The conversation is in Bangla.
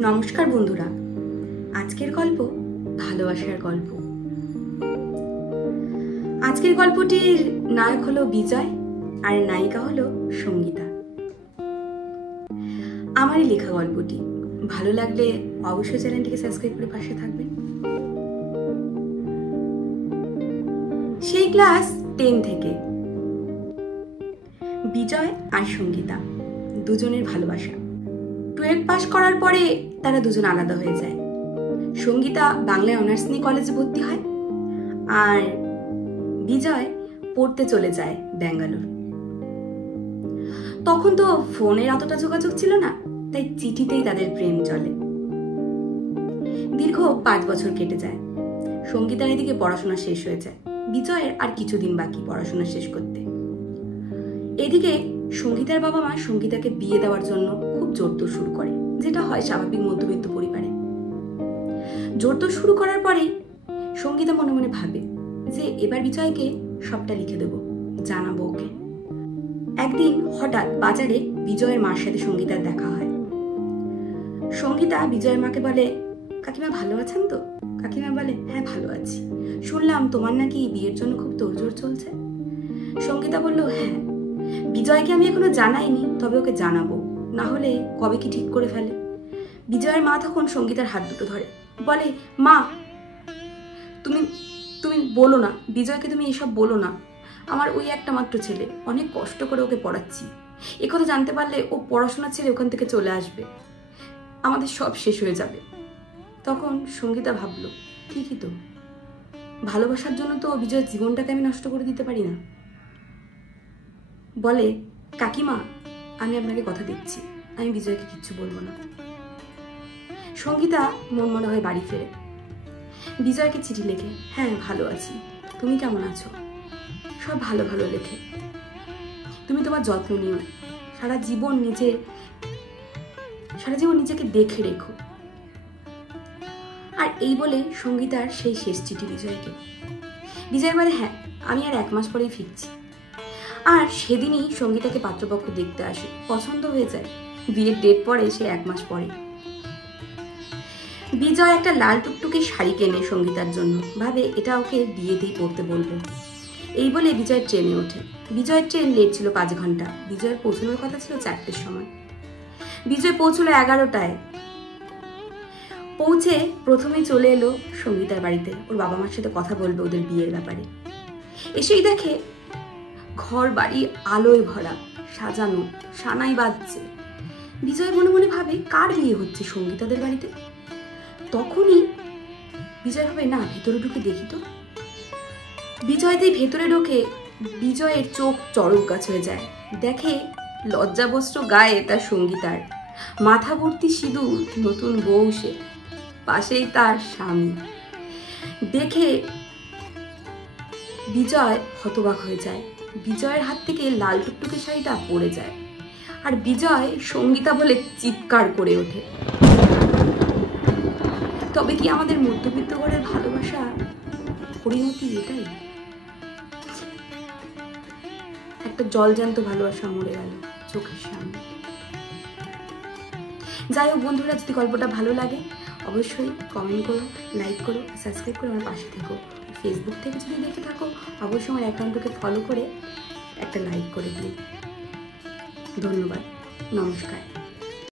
নমস্কার বন্ধুরা, আজকের গল্প ভালোবাসার গল্প। আজকের গল্পটির নায়ক হলো বিজয় আর নায়িকা হলো সঙ্গীতা। আমারই লেখা গল্পটি ভালো লাগলে অবশ্যই চ্যানেলটিকে সাবস্ক্রাইব করে পাশে থাকবেন। সেই ক্লাস 10 থেকে বিজয় আর সঙ্গীতা দুজনের ভালোবাসা। 12 পাস করার পরে তারা দুজন আলাদা হয়ে যায়। সঙ্গীতা বাংলায় অনার্স নিয়ে কলেজে ভর্তি হয় আর বিজয় পড়তে চলে যায় ব্যাঙ্গালোর। তখন তো ফোনের অতটা যোগাযোগ ছিল না, তাই চিঠিতেই তাদের প্রেম চলে। দীর্ঘ 5 বছর কেটে যায়। সঙ্গীতার এদিকে পড়াশোনা শেষ হয়ে যায়, বিজয়ের আর কিছুদিন বাকি পড়াশোনা শেষ করতে। এদিকে সঙ্গীতার বাবা মা সঙ্গীতাকে বিয়ে দেওয়ার জন্য খুব জোরতোর শুরু করে, যেটা হয় স্বাভাবিক মধ্যবিত্ত পরিবারে। জোরতোর শুরু করার পরেই সঙ্গীতা মনে মনে ভাবে যে এবার বিজয়কে সবটা লিখে দেব, জানাবো ওকে। একদিন হঠাৎ বাজারে বিজয়ের মার সাথে সঙ্গীতার দেখা হয়। সঙ্গীতা বিজয়ের মাকে বলে, কাকিমা ভালো আছেন তো? কাকিমা বলে, হ্যাঁ ভালো আছি, শুনলাম তোমার নাকি বিয়ের জন্য খুব তোড়জোড় চলছে। সঙ্গীতা বলল, হ্যাঁ, বিজয়কে আমি এখনো জানাইনি, তবে ওকে জানাবো, না হলে কবে কি ঠিক করে ফেলে। বিজয়ের মা তখন সঙ্গীতার হাত দুটো ধরে বলে, মা তুমি তুমি বলো না, বিজয়কে তুমি এসব বলো না। আমার ওই একটা মাত্র ছেলে, অনেক কষ্ট করে ওকে পড়াচ্ছি। একথা জানতে পারলে ও পড়াশোনা ছেড়ে ওখান থেকে চলে আসবে, আমাদের সব শেষ হয়ে যাবে। তখন সঙ্গীতা ভাবলো, ঠিকই তো, ভালোবাসার জন্য তো বিজয়ের জীবনটাকে আমি নষ্ট করে দিতে পারি না। বলে, কাকিমা আমি আপনাকে কথা দিচ্ছি, আমি বিজয়কে কিচ্ছু বলবো না। সঙ্গীতা মন মনে হয়ে বাড়ি ফেরে। বিজয়কে চিঠি লেখে, হ্যাঁ ভালো আছি, তুমি কেমন আছো? সব ভালো ভালো লেখে। তুমি তোমার যত্ন নিও, সারা জীবন নিজেকে দেখে রেখো। আর এই বলে সঙ্গীতার সেই শেষ চিঠি বিজয়কে। বিজয় বলে, হ্যাঁ আমি আর 1 মাস পরেই ফিরছি। আর সেদিনই সঙ্গীতাকে পাত্রপক্ষ দেখতে আসে, পছন্দ হয়ে যায়। বিয়ের ডেট পরে সে 1 মাস পরে। বিজয় একটা লাল টুকটুকে শাড়ি কেনে সঙ্গীতার জন্য, ভাবে এটা ওকে বিয়েতেই পরতে বলবো। এই বলে বিজয় ট্রেনে ওঠে। বিজয়ের ট্রেন লেট ছিল 5 ঘন্টা। বিজয়ের পৌঁছানোর কথা ছিল 4টের সময়। বিজয় পৌঁছলো 11টায়। পৌঁছে প্রথমেই চলে এলো সঙ্গীতার বাড়িতে, ওর বাবা মার সাথে কথা বলবে ওদের বিয়ের ব্যাপারে। এসেই দেখে ঘর বাড়ি আলোয় ভরা, সাজানো, সানাই বাজছে। বিজয় মনে মনে ভাবে, কার বিয়ে হচ্ছে সঙ্গীতাদের বাড়িতে? তখনই বিজয় ভাবে, না ভেতরে ঢুকে দেখি তো। বিজয়দের ভেতরে ঢোকে, বিজয়ের চোখ চড়ক গাছ হয়ে যায়। দেখে লজ্জাবস্ত্র গায়ে তার সঙ্গীতার, মাথা ভর্তি সিঁদুর, নতুন বউ সে, পাশেই তার স্বামী। দেখে বিজয় হতবাক হয়ে যায়। বিজয়ের হাত থেকে লাল টুকটুকে শাড়িটা পড়ে যায় আর বিজয় সঙ্গীতা বলে চিৎকার করে ওঠে। তবে কি আমাদের মধ্যবিত্ত ঘরের ভালোবাসা পরিণতি এটাই? একটা জলজ্যান্ত ভালোবাসা মরে গেল চোখের সামনে। যাই হোক বন্ধুরা, যদি গল্পটা ভালো লাগে অবশ্যই কমেন্ট করো, লাইক করো, সাবস্ক্রাইব করে আমার পাশে থেকো। ফেসবুক থেকে যদি দেখে থাকো অবশ্যই আমার অ্যাকাউন্টটাকে ফলো করে একটা লাইক করে দিন। ধন্যবাদ, নমস্কার।